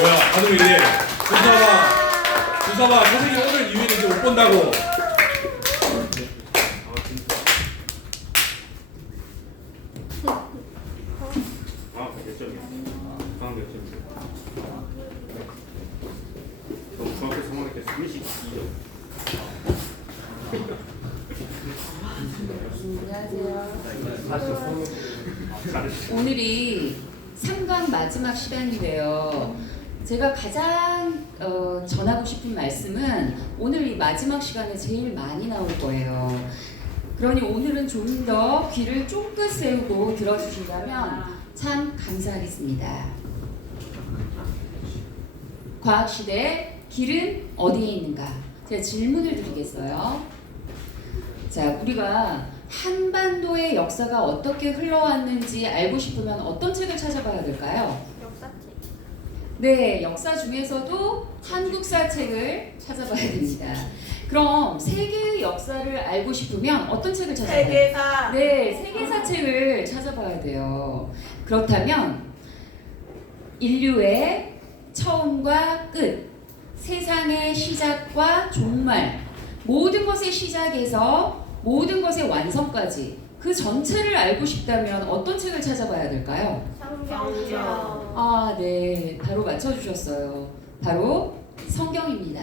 뭐야, 다들 이래. 주사봐, 선생님 오늘 이후에는 이제 못 본다고. 몇 점이야? 방학 몇 점이야? 중학교 3학년 때 32점. 안녕하세요. 오늘이 3강 마지막 시간이래요. 제가 가장 전하고 싶은 말씀은 오늘 이 마지막 시간에 제일 많이 나올 거예요. 그러니 오늘은 좀 더 귀를 쫑긋 세우고 들어주신다면 참 감사하겠습니다. 과학시대 길은 어디에 있는가? 제가 질문을 드리겠어요. 자, 우리가 한반도의 역사가 어떻게 흘러왔는지 알고 싶으면 어떤 책을 찾아봐야 될까요? 역사책. 네, 역사 중에서도 한국사 책을 찾아봐야 됩니다. 그럼 세계의 역사를 알고 싶으면 어떤 책을 찾아봐야 돼요? 세계사. 네, 세계사 책을 찾아봐야 돼요. 그렇다면 인류의 처음과 끝, 세상의 시작과 종말, 모든 것의 시작에서 모든 것의 완성까지 그 전체를 알고 싶다면 어떤 책을 찾아봐야 될까요? 성경. 아, 네. 바로 맞춰주셨어요. 바로 성경입니다.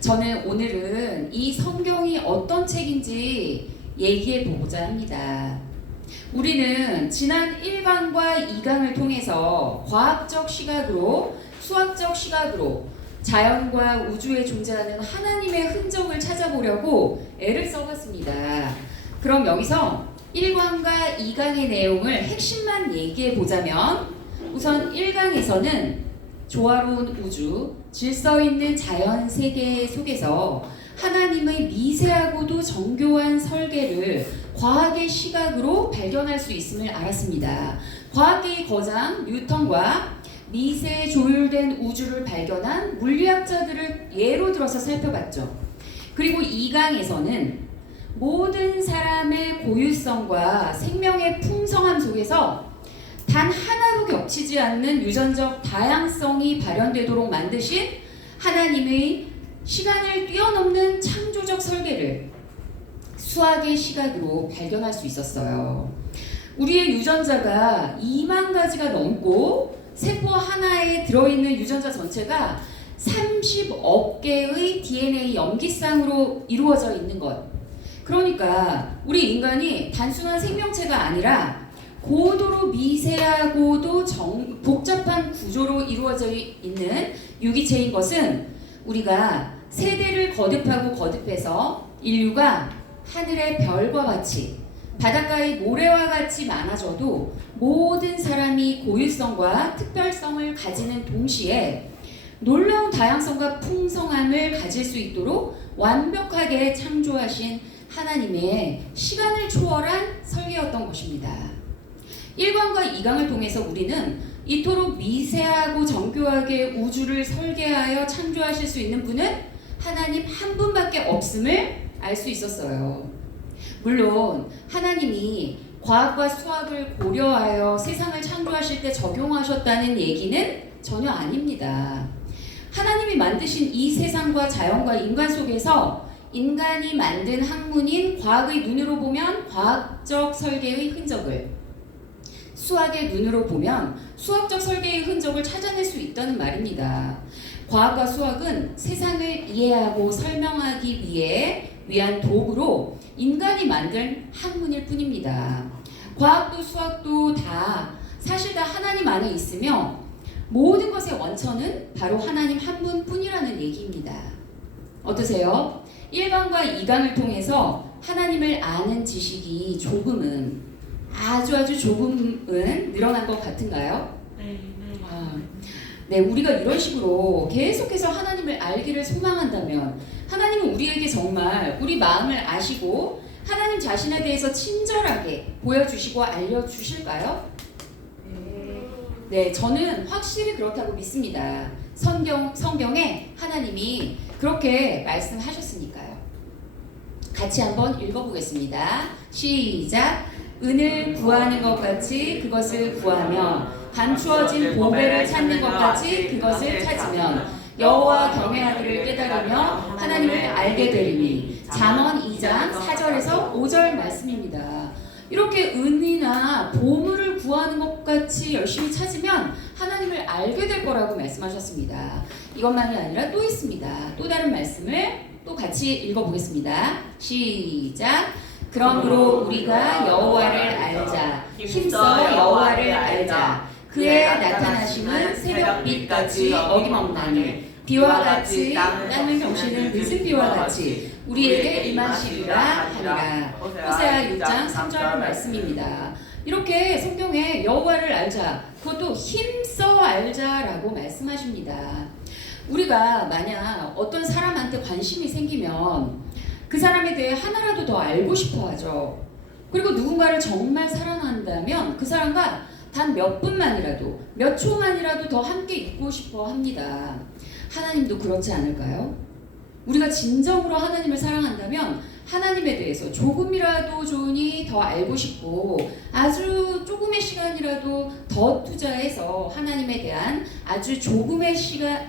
저는 오늘은 이 성경이 어떤 책인지 얘기해 보고자 합니다. 우리는 지난 1강과 2강을 통해서 과학적 시각으로, 수학적 시각으로 자연과 우주에 존재하는 하나님의 흔적을 찾아보려고 애를 써봤습니다. 그럼 여기서 1강과 2강의 내용을 핵심만 얘기해 보자면 우선 1강에서는 조화로운 우주, 질서 있는 자연 세계 속에서 하나님의 미세하고도 정교한 설계를 과학의 시각으로 발견할 수 있음을 알았습니다. 과학계의 거장 뉴턴과 미세 조율된 우주를 발견한 물리학자들을 예로 들어서 살펴봤죠. 그리고 2강에서는 모든 사람의 고유성과 생명의 풍성함 속에서 단 하나로 겹치지 않는 유전적 다양성이 발현되도록 만드신 하나님의 시간을 뛰어넘는 창조적 설계를 수학의 시각으로 발견할 수 있었어요. 우리의 유전자가 2만 가지가 넘고 세포 하나에 들어있는 유전자 전체가 30억 개의 DNA 염기쌍으로 이루어져 있는 것. 그러니까 우리 인간이 단순한 생명체가 아니라 고도로 미세하고도 복잡한 구조로 이루어져 있는 유기체인 것은 우리가 세대를 거듭해서 인류가 하늘의 별과 같이 바닷가의 모래와 같이 많아져도 모든 사람이 고유성과 특별성을 가지는 동시에 놀라운 다양성과 풍성함을 가질 수 있도록 완벽하게 창조하신 하나님의 시간을 초월한 설계였던 것입니다. 1강과 2강을 통해서 우리는 이토록 미세하고 정교하게 우주를 설계하여 창조하실 수 있는 분은 하나님 한 분밖에 없음을 알 수 있었어요. 물론 하나님이 과학과 수학을 고려하여 세상을 창조하실 때 적용하셨다는 얘기는 전혀 아닙니다. 하나님이 만드신 이 세상과 자연과 인간 속에서 인간이 만든 학문인 과학의 눈으로 보면 과학적 설계의 흔적을, 수학의 눈으로 보면 수학적 설계의 흔적을 찾아낼 수 있다는 말입니다. 과학과 수학은 세상을 이해하고 설명하기 위한 도구로 인간이 만든 학문일 뿐입니다. 과학도 수학도 사실 다 하나님 안에 있으며 모든 것의 원천은 바로 하나님 한 분뿐이라는 얘기입니다. 어떠세요? 1강과 2강을 통해서 하나님을 아는 지식이 아주 조금은 늘어난 것 같은가요? 네, 우리가 이런 식으로 계속해서 하나님을 알기를 소망한다면 하나님은 우리에게 정말 우리 마음을 아시고 하나님 자신에 대해서 친절하게 보여주시고 알려주실까요? 네, 저는 확실히 그렇다고 믿습니다. 성경에 하나님이 그렇게 말씀하셨으니까요. 같이 한번 읽어보겠습니다. 시작. 은을 구하는 것 같이 그것을 구하며 감추어진 보배를 찾는 것 같이 그것을 찾으면 여호와 경외하기를 깨달으며 하나님을 알게 되리니. 잠언 2장 4절에서 5절 말씀입니다. 이렇게 은이나 보물을 구하는 것 같이 열심히 찾으면 하나님을 알게 될 거라고 말씀하셨습니다. 이것만이 아니라 또 있습니다. 또 다른 말씀을 또 같이 읽어보겠습니다. 시작. 그러므로 우리가 여호와를 알자. 힘써 여호와를 알자. 그의 나타나심은 새벽빛같이 어김없나니 비와 같이 땅을 경시는 늦은 비와 같이 우리에게 임하시리라 하니라. 호세아 6장 3절 말씀입니다. 이렇게 성경에 여호와를 알자, 그것도 힘써 알자라고 말씀하십니다. 우리가 만약 어떤 사람한테 관심이 생기면 그 사람에 대해 하나라도 더 알고 싶어 하죠. 그리고 누군가를 정말 사랑한다면 그 사람과 단 몇 분만이라도, 몇 초만이라도 더 함께 있고 싶어 합니다. 하나님도 그렇지 않을까요? 우리가 진정으로 하나님을 사랑한다면 하나님에 대해서 조금이라도 좋으니 더 알고 싶고 아주 조금의 시간이라도 더 투자해서 하나님에 대한 아주 조금의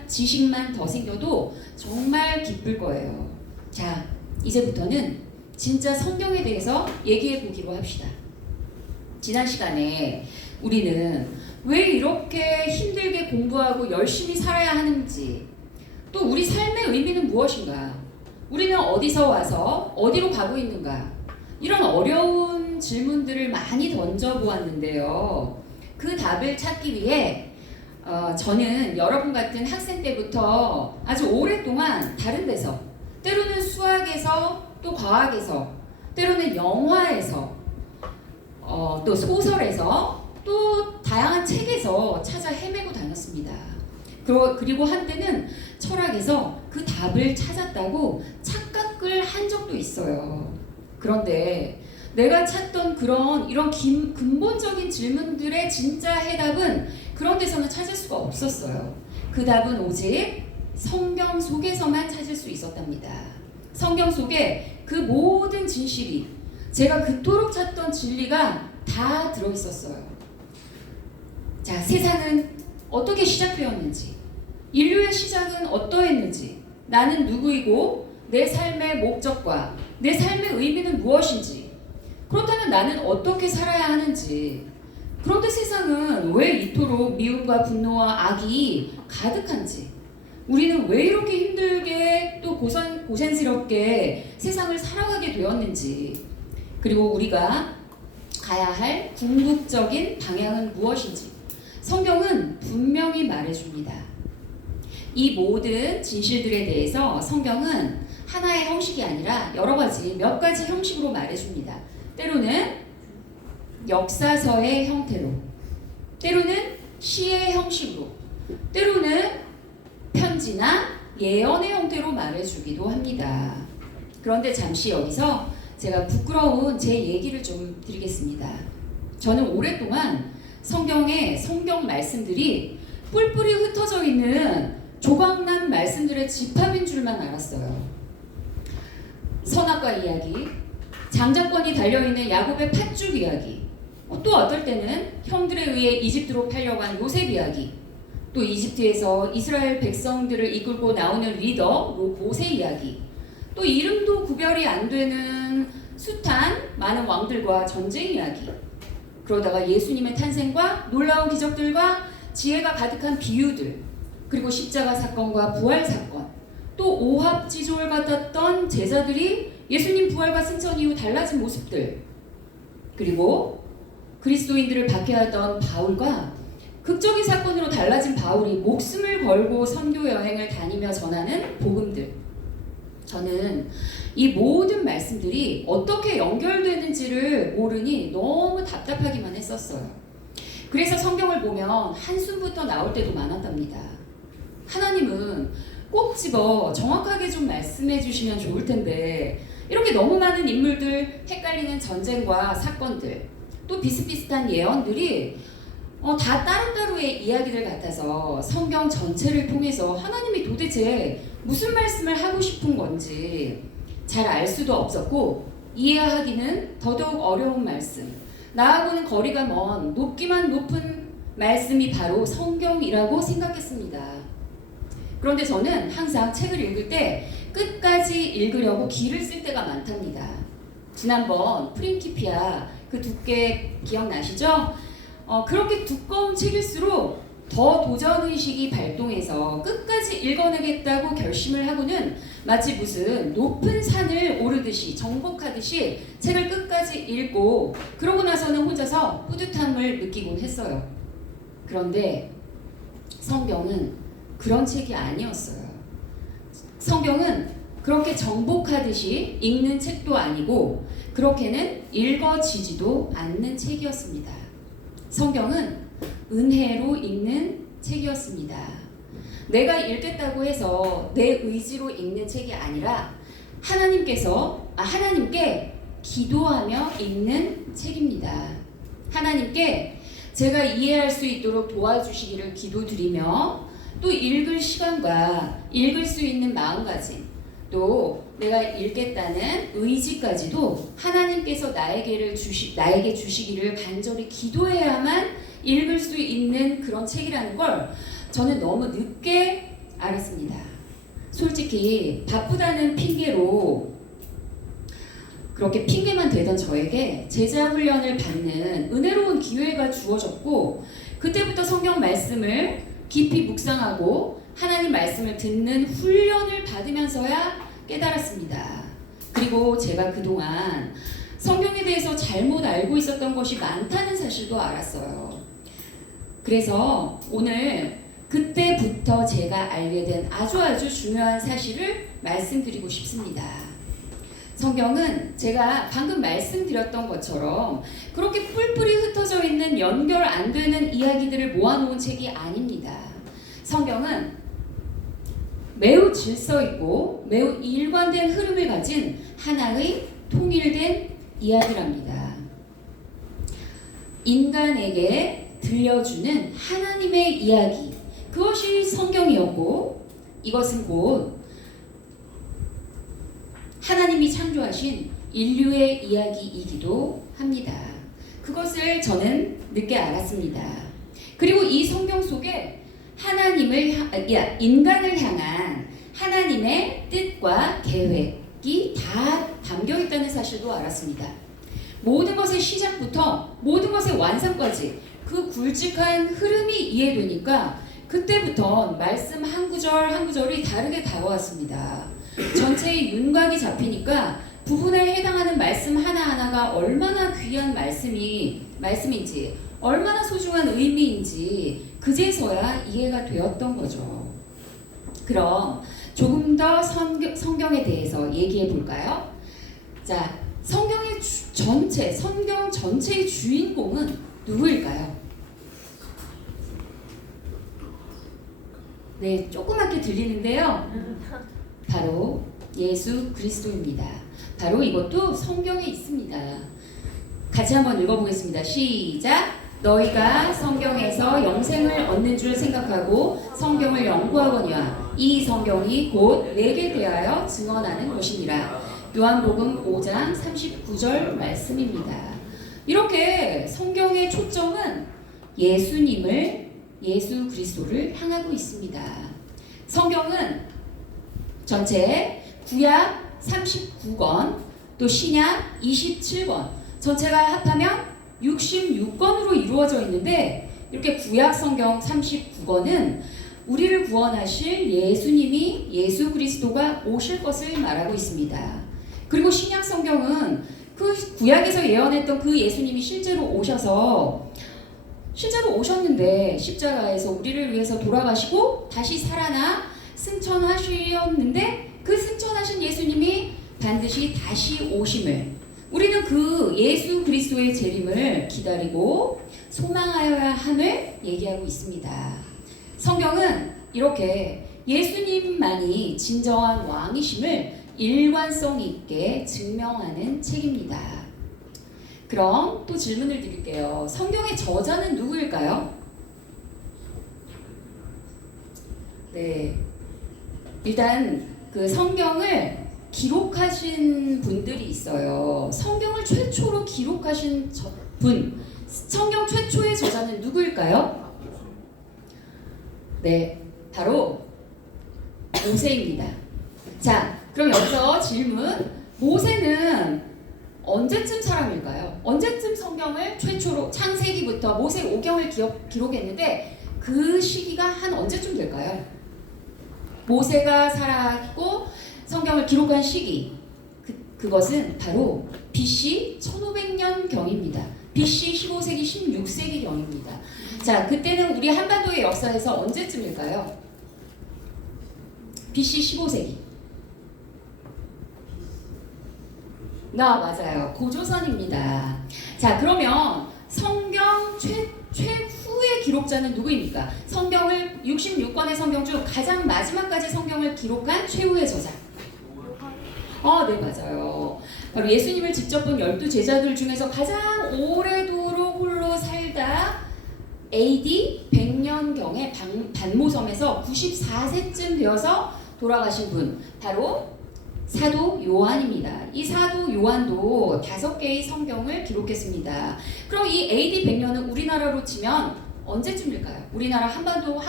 지식만 더 생겨도 정말 기쁠 거예요. 자, 이제부터는 진짜 성경에 대해서 얘기해 보기로 합시다. 지난 시간에 우리는 왜 이렇게 힘들게 공부하고 열심히 살아야 하는지, 또 우리 삶의 의미는 무엇인가, 우리는 어디서 와서 어디로 가고 있는가, 이런 어려운 질문들을 많이 던져보았는데요. 그 답을 찾기 위해 저는 여러분 같은 학생 때부터 아주 오랫동안 다른 데서, 때로는 수학에서, 또 과학에서, 때로는 영화에서, 또 소설에서, 또 다양한 책에서 찾아 헤매고 다녔습니다. 그리고 한때는 철학에서 그 답을 찾았다고 착각을 한 적도 있어요. 그런데 내가 찾던 이런 근본적인 질문들의 진짜 해답은 그런 데서는 찾을 수가 없었어요. 그 답은 오직 성경 속에서만 찾을 수 있었답니다. 성경 속에 그 모든 진실이, 제가 그토록 찾던 진리가 다 들어있었어요. 자, 세상은 어떻게 시작되었는지, 인류의 시작은 어떠했는지, 나는 누구이고 내 삶의 목적과 내 삶의 의미는 무엇인지, 그렇다면 나는 어떻게 살아야 하는지, 그런데 세상은 왜 이토록 미움과 분노와 악이 가득한지, 우리는 왜 이렇게 힘들게 또 고생스럽게 세상을 살아가게 되었는지, 그리고 우리가 가야 할 궁극적인 방향은 무엇인지 성경은 분명히 말해줍니다. 이 모든 진실들에 대해서 성경은 하나의 형식이 아니라 몇 가지 형식으로 말해줍니다. 때로는 역사서의 형태로, 때로는 시의 형식으로, 때로는 편지나 예언의 형태로 말해주기도 합니다. 그런데 잠시 여기서 제가 부끄러운 제 얘기를 좀 드리겠습니다. 저는 오랫동안 성경 말씀들이 뿔뿔이 흩어져 있는 조각난 말씀들의 집합인 줄만 알았어요. 선악과 이야기, 장자권이 달려있는 야곱의 팥죽 이야기, 또 어떨 때는 형들에 의해 이집트로 팔려간 요셉 이야기, 또 이집트에서 이스라엘 백성들을 이끌고 나오는 리더 모세 이야기, 또 이름도 구별이 안 되는 숱한 많은 왕들과 전쟁 이야기, 그러다가 예수님의 탄생과 놀라운 기적들과 지혜가 가득한 비유들, 그리고 십자가 사건과 부활 사건, 또 오합지졸 같았던 제자들이 예수님 부활과 승천 이후 달라진 모습들, 그리고 그리스도인들을 박해하던 바울과 극적인 사건으로 달라진 바울이 목숨을 걸고 선교 여행을 다니며 전하는 복음들. 저는 이 모든 말씀들이 어떻게 연결되는지를 모르니 너무 답답하기만 했었어요. 그래서 성경을 보면 한숨부터 나올 때도 많았답니다. 하나님은 꼭 집어 정확하게 좀 말씀해 주시면 좋을 텐데, 이렇게 너무 많은 인물들, 헷갈리는 전쟁과 사건들, 또 비슷비슷한 예언들이 다 따로따로의 이야기들 같아서 성경 전체를 통해서 하나님이 도대체 무슨 말씀을 하고 싶은 건지 잘 알 수도 없었고, 이해하기는 더더욱 어려운 말씀, 나하고는 거리가 먼 높기만 높은 말씀이 바로 성경이라고 생각했습니다. 그런데 저는 항상 책을 읽을 때 끝까지 읽으려고 기를 쓸 때가 많답니다. 지난번 프린키피아 그 두께 기억나시죠? 그렇게 두꺼운 책일수록 더 도전의식이 발동해서 끝까지 읽어내겠다고 결심을 하고는 마치 무슨 높은 산을 오르듯이 정복하듯이 책을 끝까지 읽고 그러고 나서는 혼자서 뿌듯함을 느끼곤 했어요. 그런데 성경은 그런 책이 아니었어요. 성경은 그렇게 정복하듯이 읽는 책도 아니고 그렇게는 읽어지지도 않는 책이었습니다. 성경은 은혜로 읽는 책이었습니다. 내가 읽겠다고 해서 내 의지로 읽는 책이 아니라 하나님께 기도하며 읽는 책입니다. 하나님께 제가 이해할 수 있도록 도와주시기를 기도드리며 또 읽을 시간과 읽을 수 있는 마음가짐 또 내가 읽겠다는 의지까지도 하나님께서 나에게 주시기를 간절히 기도해야만 읽을 수 있는 그런 책이라는 걸 저는 너무 늦게 알았습니다. 솔직히 바쁘다는 핑계로 그렇게 핑계만 대던 저에게 제자 훈련을 받는 은혜로운 기회가 주어졌고 그때부터 성경 말씀을 깊이 묵상하고 하나님 말씀을 듣는 훈련을 받으면서야 깨달았습니다. 그리고 제가 그동안 성경에 대해서 잘못 알고 있었던 것이 많다는 사실도 알았어요. 그래서 오늘 그때부터 제가 알게 된 아주 중요한 사실을 말씀드리고 싶습니다. 성경은 제가 방금 말씀드렸던 것처럼 그렇게 뿔뿔이 흩어져 있는 연결 안 되는 이야기들을 모아놓은 책이 아닙니다. 성경은 매우 질서 있고 매우 일관된 흐름을 가진 하나의 통일된 이야기랍니다. 인간에게 들려주는 하나님의 이야기, 그것이 성경이었고 이것은 곧 하나님이 창조하신 인류의 이야기이기도 합니다. 그것을 저는 늦게 알았습니다. 그리고 이 성경 속에 인간을 향한 하나님의 뜻과 계획이 다 담겨 있다는 사실도 알았습니다. 모든 것의 시작부터 모든 것의 완성까지 그 굵직한 흐름이 이해되니까 그때부터 말씀 한 구절 한 구절이 다르게 다가왔습니다. 전체의 윤곽이 잡히니까 부분에 해당하는 말씀 하나하나가 얼마나 귀한 말씀인지 얼마나 소중한 의미인지 그제서야 이해가 되었던 거죠. 그럼 조금 더 성경에 대해서 얘기해 볼까요? 자, 성경 전체의 주인공은 누구일까요? 네, 조그맣게 들리는데요. 바로 예수 그리스도입니다. 바로 이것도 성경에 있습니다. 같이 한번 읽어보겠습니다. 시작! 너희가 성경에서 영생을 얻는 줄 생각하고 성경을 연구하거니와 이 성경이 곧 내게 대하여 증언하는 것이니라. 요한복음 5장 39절 말씀입니다. 이렇게 성경의 초점은 예수 그리스도를 향하고 있습니다. 성경은 전체 구약 39권 또 신약 27권 전체가 합하면 66권으로 이루어져 있는데 이렇게 구약 성경 39권은 우리를 구원하실 예수님이 예수 그리스도가 오실 것을 말하고 있습니다. 그리고 신약 성경은 그 구약에서 예언했던 그 예수님이 실제로 오셨는데 십자가에서 우리를 위해서 돌아가시고 다시 살아나 승천하셨는데 그 승천하신 예수님이 반드시 다시 오심을 우리는 그 예수 그리스도의 재림을 기다리고 소망하여야 함을 얘기하고 있습니다. 성경은 이렇게 예수님만이 진정한 왕이심을 일관성 있게 증명하는 책입니다. 그럼 또 질문을 드릴게요. 성경의 저자는 누구일까요? 네, 일단 그 성경을 기록하신 분들이 있어요. 성경을 최초로 기록하신 분, 성경 최초의 저자는 누구일까요? 네, 바로 모세입니다. 자, 그럼 여기서 질문. 모세는 언제쯤 사람일까요? 언제쯤 성경을 최초로 창세기부터 모세 오경을 기록했는데 그 시기가 한 언제쯤 될까요? 모세가 살았고 성경을 기록한 시기 그것은 바로 BC 1500년경입니다. BC 15세기 16세기경입니다. 자, 그때는 우리 한반도의 역사에서 언제쯤일까요? BC 15세기. 맞아요. 고조선입니다. 자, 그러면 성경 최후의 기록자는 누구입니까? 성경을 66권의 성경 중 가장 마지막까지 성경을 기록한 최후의 저자. 네, 맞아요. 바로 예수님을 직접 본 12제자들 중에서 가장 오래도록 홀로 살다 AD 100년경에 반모섬에서 94세쯤 되어서 돌아가신 분, 바로 사도 요한입니다. 이 사도 요한도 5개의 성경을 기록했습니다. 그럼 이 AD 100년은 우리나라로 치면 언제쯤일까요? 우리나라 한반도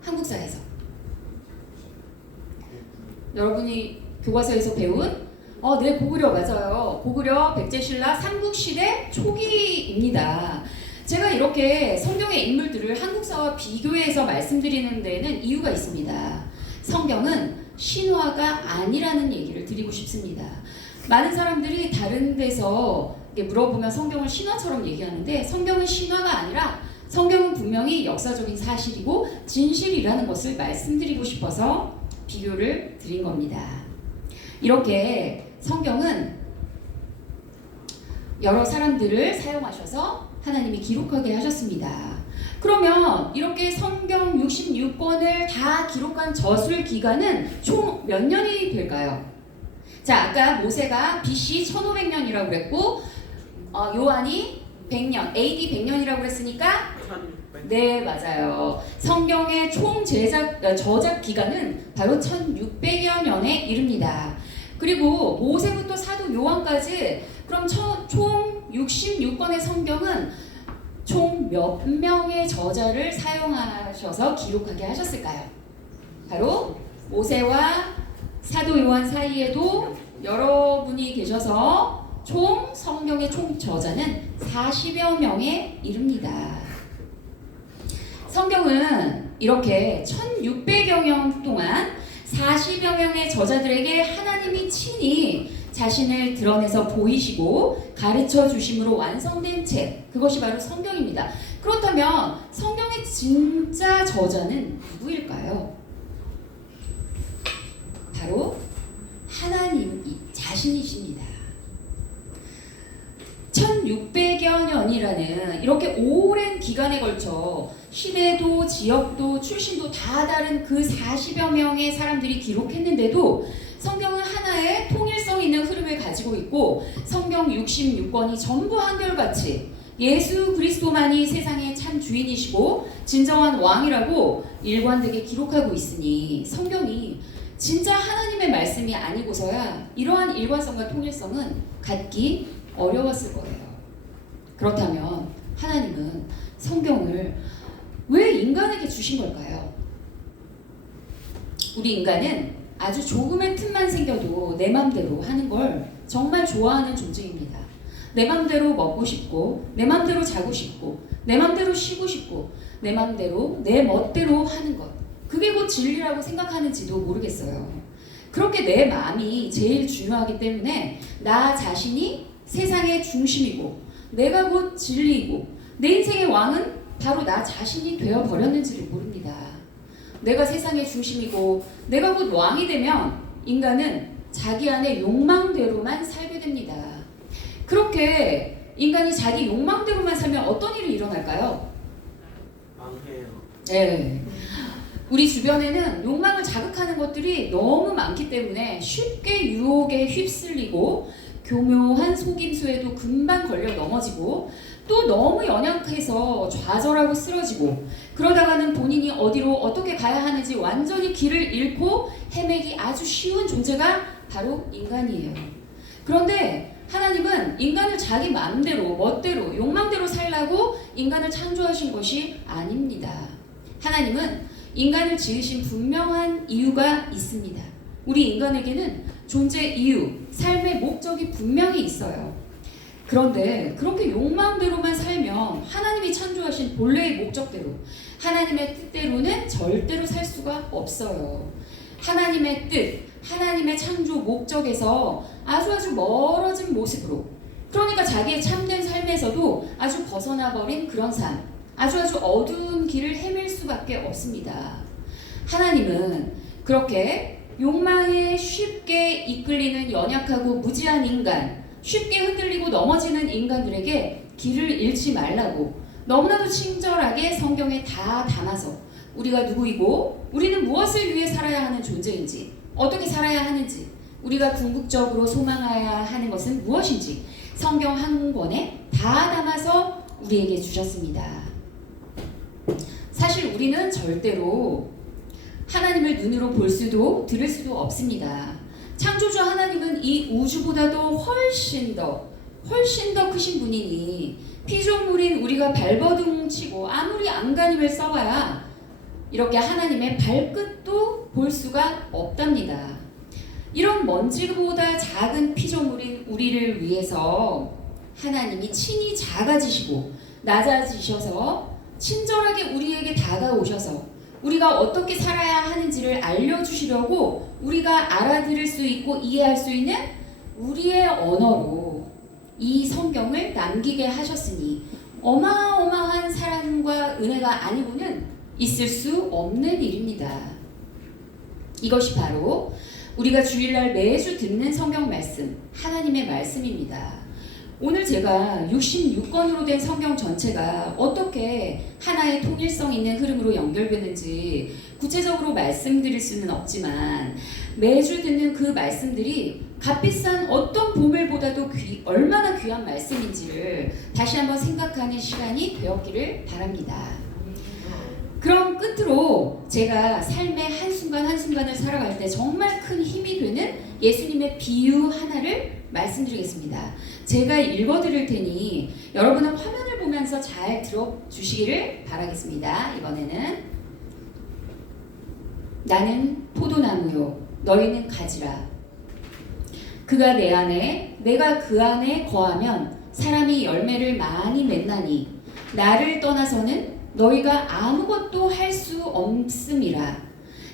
한국사에서. 여러분이 교과서에서 배운 네, 고구려 맞아요. 고구려 백제신라 삼국시대 초기입니다. 제가 이렇게 성경의 인물들을 한국사와 비교해서 말씀드리는 데는 이유가 있습니다. 성경은 신화가 아니라는 얘기를 드리고 싶습니다. 많은 사람들이 다른 데서 물어보면 성경을 신화처럼 얘기하는데 성경은 신화가 아니라 성경은 분명히 역사적인 사실이고 진실이라는 것을 말씀드리고 싶어서 비교를 드린 겁니다. 이렇게 성경은 여러 사람들을 사용하셔서 하나님이 기록하게 하셨습니다. 그러면 이렇게 성경 66권을 다 기록한 저술 기간은 총 몇 년이 될까요? 자, 아까 모세가 BC 1500년이라고 그랬고 요한이 100년, AD 100년이라고 그랬으니까 네, 맞아요. 성경의 총 저작 기간은 바로 1600여 년에 이릅니다. 그리고 모세부터 사도 요한까지 그럼 총 66권의 성경은 총 몇 명의 저자를 사용하셔서 기록하게 하셨을까요? 바로 모세와 사도 요한 사이에도 여러분이 계셔서 총 성경의 총 저자는 40여 명에 이릅니다. 성경은 이렇게 1600여 년 동안 40여 명의 저자들에게 하나님이 친히 자신을 드러내서 보이시고 가르쳐 주심으로 완성된 책, 그것이 바로 성경입니다. 그렇다면 성경의 진짜 저자는 누구일까요? 바로 하나님 자신이십니다. 1600여 년이라는 이렇게 오랜 기간에 걸쳐 시대도 지역도 출신도 다 다른 그 40여 명의 사람들이 기록했는데도 성경은 하나의 통일성 있는 흐름을 가지고 있고 성경 66권이 전부 한결같이 예수 그리스도만이 세상의 참 주인이시고 진정한 왕이라고 일관되게 기록하고 있으니 성경이 진짜 하나님의 말씀이 아니고서야 이러한 일관성과 통일성은 갖기 어려웠을 거예요. 그렇다면 하나님은 성경을 왜 인간에게 주신 걸까요? 우리 인간은 아주 조금의 틈만 생겨도 내 맘대로 하는 걸 정말 좋아하는 존재입니다. 내 맘대로 먹고 싶고 내 맘대로 자고 싶고 내 맘대로 쉬고 싶고 내 맘대로 내 멋대로 하는 것, 그게 곧 진리라고 생각하는지도 모르겠어요. 그렇게 내 마음이 제일 중요하기 때문에 나 자신이 세상의 중심이고 내가 곧 진리이고 내 인생의 왕은 바로 나 자신이 되어버렸는지를 모릅니다. 내가 세상의 중심이고 내가 곧 왕이 되면 인간은 자기 안의 욕망대로만 살게 됩니다. 그렇게 인간이 자기 욕망대로만 살면 어떤 일이 일어날까요? 망해요. 네. 우리 주변에는 욕망을 자극하는 것들이 너무 많기 때문에 쉽게 유혹에 휩쓸리고 교묘한 속임수에도 금방 걸려 넘어지고 또 너무 연약해서 좌절하고 쓰러지고 그러다가는 본인이 어디로 어떻게 가야 하는지 완전히 길을 잃고 헤매기 아주 쉬운 존재가 바로 인간이에요. 그런데 하나님은 인간을 자기 마음대로 멋대로 욕망대로 살라고 인간을 창조하신 것이 아닙니다. 하나님은 인간을 지으신 분명한 이유가 있습니다. 우리 인간에게는 존재 이유, 삶의 목적이 분명히 있어요. 그런데 그렇게 욕망대로만 살면 하나님이 창조하신 본래의 목적대로, 하나님의 뜻대로는 절대로 살 수가 없어요. 하나님의 뜻, 하나님의 창조 목적에서 아주 멀어진 모습으로, 그러니까 자기의 참된 삶에서도 아주 벗어나버린 그런 삶, 아주 어두운 길을 헤맬 수밖에 없습니다. 하나님은 그렇게 욕망에 쉽게 이끌리는 연약하고 무지한 인간, 쉽게 흔들리고 넘어지는 인간들에게 길을 잃지 말라고 너무나도 친절하게 성경에 다 담아서 우리가 누구이고 우리는 무엇을 위해 살아야 하는 존재인지, 어떻게 살아야 하는지, 우리가 궁극적으로 소망해야 하는 것은 무엇인지 성경 한 권에 다 담아서 우리에게 주셨습니다. 사실 우리는 절대로 하나님을 눈으로 볼 수도 들을 수도 없습니다. 창조주 하나님은 이 우주보다도 훨씬 더 크신 분이니 피조물인 우리가 발버둥 치고 아무리 안간힘을 써봐야 이렇게 하나님의 발끝도 볼 수가 없답니다. 이런 먼지보다 작은 피조물인 우리를 위해서 하나님이 친히 작아지시고 낮아지셔서 친절하게 우리에게 다가오셔서 우리가 어떻게 살아야 하는지를 알려주시려고 우리가 알아들을 수 있고 이해할 수 있는 우리의 언어로 이 성경을 남기게 하셨으니 어마어마한 사랑과 은혜가 아니고는 있을 수 없는 일입니다. 이것이 바로 우리가 주일날 매주 듣는 성경 말씀, 하나님의 말씀입니다. 오늘 제가 66권으로 된 성경 전체가 어떻게 하나의 통일성 있는 흐름으로 연결되는지 구체적으로 말씀드릴 수는 없지만 매주 듣는 그 말씀들이 값비싼 어떤 보물보다도 얼마나 귀한 말씀인지를 다시 한번 생각하는 시간이 되었기를 바랍니다. 그럼 끝으로 제가 삶의 한순간 한순간을 살아갈 때 정말 큰 힘이 되는 예수님의 비유 하나를 말씀드리겠습니다. 제가 읽어드릴 테니 여러분은 화면을 보면서 잘 들어주시기를 바라겠습니다. 이번에는 나는 포도나무요 너희는 가지라. 그가 내 안에 내가 그 안에 거하면 사람이 열매를 많이 맺나니 나를 떠나서는 너희가 아무것도 할 수 없음이라.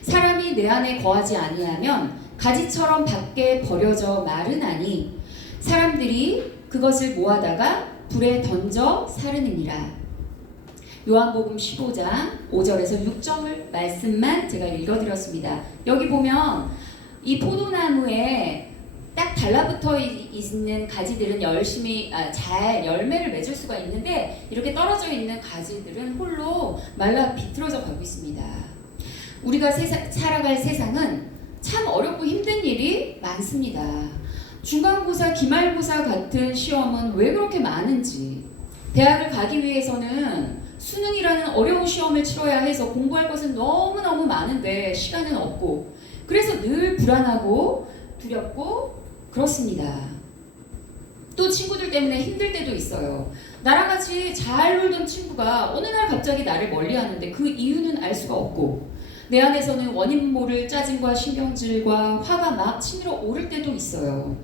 사람이 내 안에 거하지 아니하면 가지처럼 밖에 버려져 마르나니 사람들이 그것을 모아다가 불에 던져 사르느니라. 요한복음 15장 5절에서 6절 말씀만 제가 읽어드렸습니다. 여기 보면 이 포도나무에 딱 달라붙어 있는 가지들은 열심히 잘 열매를 맺을 수가 있는데 이렇게 떨어져 있는 가지들은 홀로 말라 비틀어져 가고 있습니다. 우리가 살아갈 세상은 참 어렵고 힘든 일이 많습니다. 중간고사, 기말고사 같은 시험은 왜 그렇게 많은지, 대학을 가기 위해서는 수능이라는 어려운 시험을 치러야 해서 공부할 것은 너무너무 많은데 시간은 없고 그래서 늘 불안하고 두렵고 그렇습니다. 또 친구들 때문에 힘들 때도 있어요. 나랑 같이 잘 놀던 친구가 어느 날 갑자기 나를 멀리하는데 그 이유는 알 수가 없고 내 안에서는 원인 모를 짜증과 신경질과 화가 막 치밀어 오를 때도 있어요.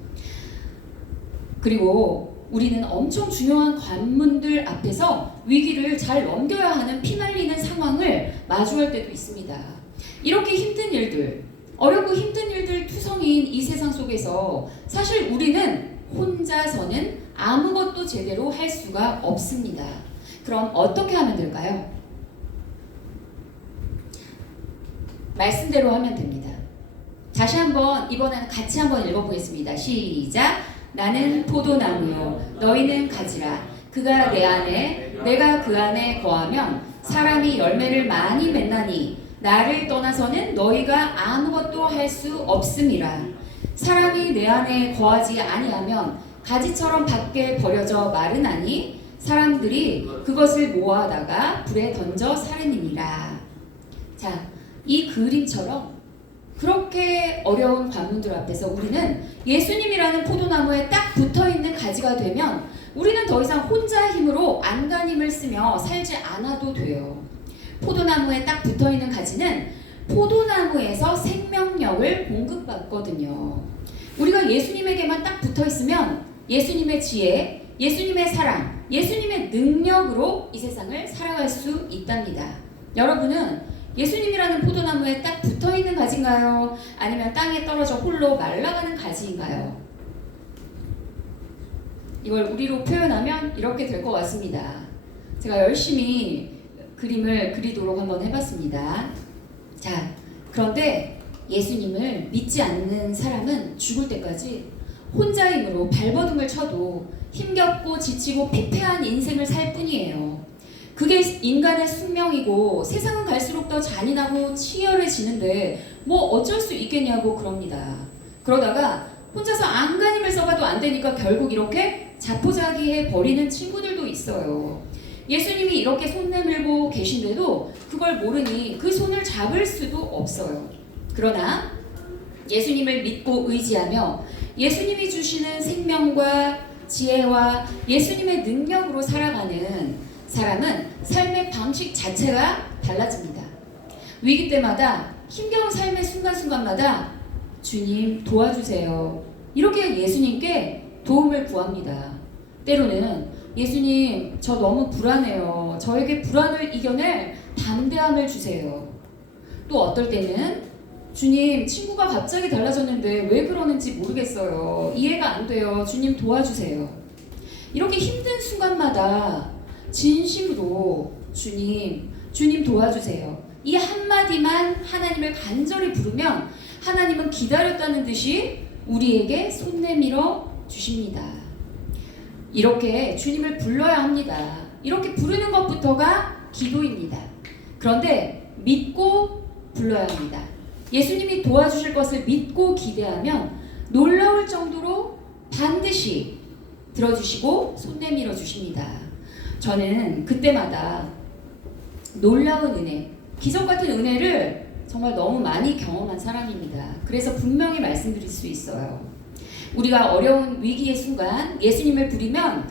그리고 우리는 엄청 중요한 관문들 앞에서 위기를 잘 넘겨야 하는 피말리는 상황을 마주할 때도 있습니다. 이렇게 힘든 일들, 어렵고 힘든 일들 투성이인 이 세상 속에서 사실 우리는 혼자서는 아무것도 제대로 할 수가 없습니다. 그럼 어떻게 하면 될까요? 말씀대로 하면 됩니다. 다시 한번 이번에는 같이 한번 읽어보겠습니다. 시작. 나는 포도나무요 너희는 가지라. 그가 내 안에 내가 그 안에 거하면 사람이 열매를 많이 맺나니 나를 떠나서는 너희가 아무것도 할 수 없음이라. 사람이 내 안에 거하지 아니하면 가지처럼 밖에 버려져 마르나니 사람들이 그것을 모아다가 불에 던져 사르느니라. 자, 이 그림처럼 그렇게 어려운 관문들 앞에서 우리는 예수님이라는 포도나무에 딱 붙어있는 가지가 되면 우리는 더 이상 혼자 힘으로 안간힘을 쓰며 살지 않아도 돼요. 포도나무에 딱 붙어있는 가지는 포도나무에서 생명력을 공급받거든요. 우리가 예수님에게만 딱 붙어있으면 예수님의 지혜, 예수님의 사랑, 예수님의 능력으로 이 세상을 살아갈 수 있답니다. 여러분은 예수님이라는 포도나무에 딱 붙어있는 가지인가요? 아니면 땅에 떨어져 홀로 말라가는 가지인가요? 이걸 우리로 표현하면 이렇게 될 것 같습니다. 제가 열심히 그림을 그리도록 한번 해봤습니다. 자, 그런데 예수님을 믿지 않는 사람은 죽을 때까지 혼자 힘으로 발버둥을 쳐도 힘겹고 지치고 피폐한 인생을 살 뿐이에요. 그게 인간의 숙명이고 세상은 갈수록 더 잔인하고 치열해지는데 뭐 어쩔 수 있겠냐고 그럽니다. 그러다가 혼자서 안간힘을 써봐도 안 되니까 결국 이렇게 자포자기해 버리는 친구들도 있어요. 예수님이 이렇게 손 내밀고 계신데도 그걸 모르니 그 손을 잡을 수도 없어요. 그러나 예수님을 믿고 의지하며 예수님이 주시는 생명과 지혜와 예수님의 능력으로 살아가는 사람은 삶의 방식 자체가 달라집니다. 위기 때마다 힘겨운 삶의 순간순간마다 주님 도와주세요. 이렇게 예수님께 도움을 구합니다. 때로는 예수님 저 너무 불안해요. 저에게 불안을 이겨낼 담대함을 주세요. 또 어떨 때는 주님 친구가 갑자기 달라졌는데 왜 그러는지 모르겠어요. 이해가 안 돼요. 주님 도와주세요. 이렇게 힘든 순간마다 진심으로 주님 도와주세요. 이 한마디만 하나님을 간절히 부르면 하나님은 기다렸다는 듯이 우리에게 손 내밀어 주십니다. 이렇게 주님을 불러야 합니다. 이렇게 부르는 것부터가 기도입니다. 그런데 믿고 불러야 합니다. 예수님이 도와주실 것을 믿고 기대하면 놀라울 정도로 반드시 들어주시고 손 내밀어 주십니다. 저는 그때마다 놀라운 은혜, 기적 같은 은혜를 정말 너무 많이 경험한 사람입니다. 그래서 분명히 말씀드릴 수 있어요. 우리가 어려운 위기의 순간 예수님을 부르면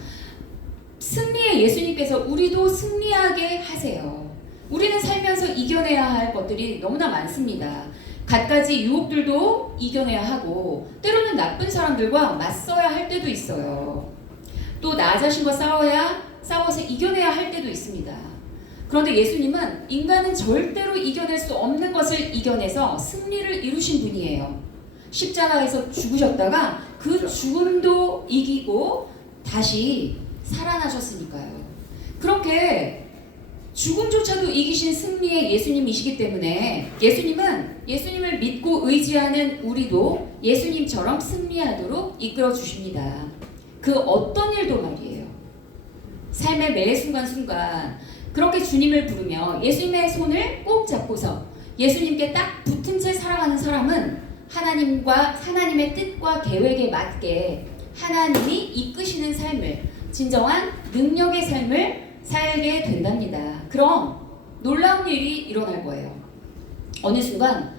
승리의 예수님께서 우리도 승리하게 하세요. 우리는 살면서 이겨내야 할 것들이 너무나 많습니다. 갖가지 유혹들도 이겨내야 하고 때로는 나쁜 사람들과 맞서야 할 때도 있어요. 또 나 자신과 싸워서 이겨내야 할 때도 있습니다. 그런데 예수님은 인간은 절대로 이겨낼 수 없는 것을 이겨내서 승리를 이루신 분이에요. 십자가에서 죽으셨다가 그 죽음도 이기고 다시 살아나셨으니까요. 그렇게 죽음조차도 이기신 승리의 예수님이시기 때문에 예수님을 믿고 의지하는 우리도 예수님처럼 승리하도록 이끌어 주십니다. 그 어떤 일도 말이에요. 삶의 매 순간순간 그렇게 주님을 부르며 예수님의 손을 꼭 잡고서 예수님께 딱 붙은 채 살아가는 사람은 하나님의 뜻과 계획에 맞게 하나님이 이끄시는 삶을, 진정한 능력의 삶을 살게 된답니다. 그럼 놀라운 일이 일어날 거예요. 어느 순간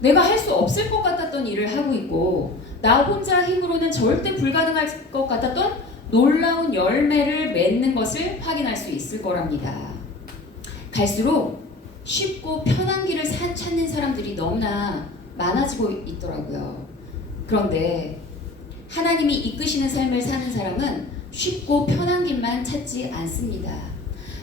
내가 할 수 없을 것 같았던 일을 하고 있고 나 혼자 힘으로는 절대 불가능할 것 같았던 놀라운 열매를 맺는 것을 확인할 수 있을 거랍니다. 갈수록 쉽고 편한 길을 찾는 사람들이 너무나 많아지고 있더라고요. 그런데 하나님이 이끄시는 삶을 사는 사람은 쉽고 편한 길만 찾지 않습니다.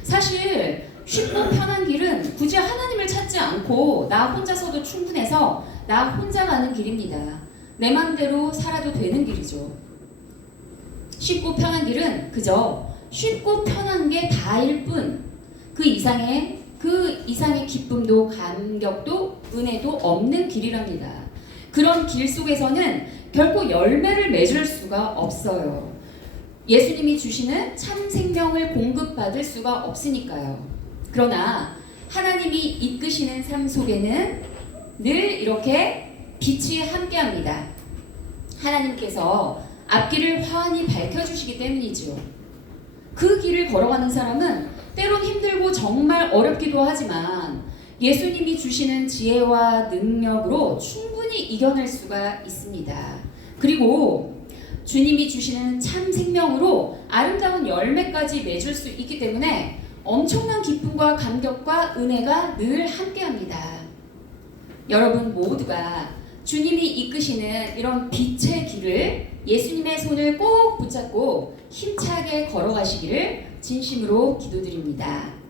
사실 쉽고 편한 길은 굳이 하나님을 찾지 않고 나 혼자서도 충분해서 나 혼자 가는 길입니다. 내 마음대로 살아도 되는 길이죠. 쉽고 편한 길은 그저 쉽고 편한 게 다일 뿐 그 이상의 기쁨도 감격도 은혜도 없는 길이랍니다. 그런 길 속에서는 결코 열매를 맺을 수가 없어요. 예수님이 주시는 참 생명을 공급받을 수가 없으니까요. 그러나 하나님이 이끄시는 삶 속에는 늘 이렇게 빛이 함께합니다. 하나님께서 앞길을 환히 밝혀주시기 때문이죠. 그 길을 걸어가는 사람은 때론 힘들고 정말 어렵기도 하지만 예수님이 주시는 지혜와 능력으로 충분히 이겨낼 수가 있습니다. 그리고 주님이 주시는 참 생명으로 아름다운 열매까지 맺을 수 있기 때문에 엄청난 기쁨과 감격과 은혜가 늘 함께합니다. 여러분 모두가 주님이 이끄시는 이런 빛의 길을 예수님의 손을 꼭 붙잡고 힘차게 걸어가시기를 진심으로 기도드립니다.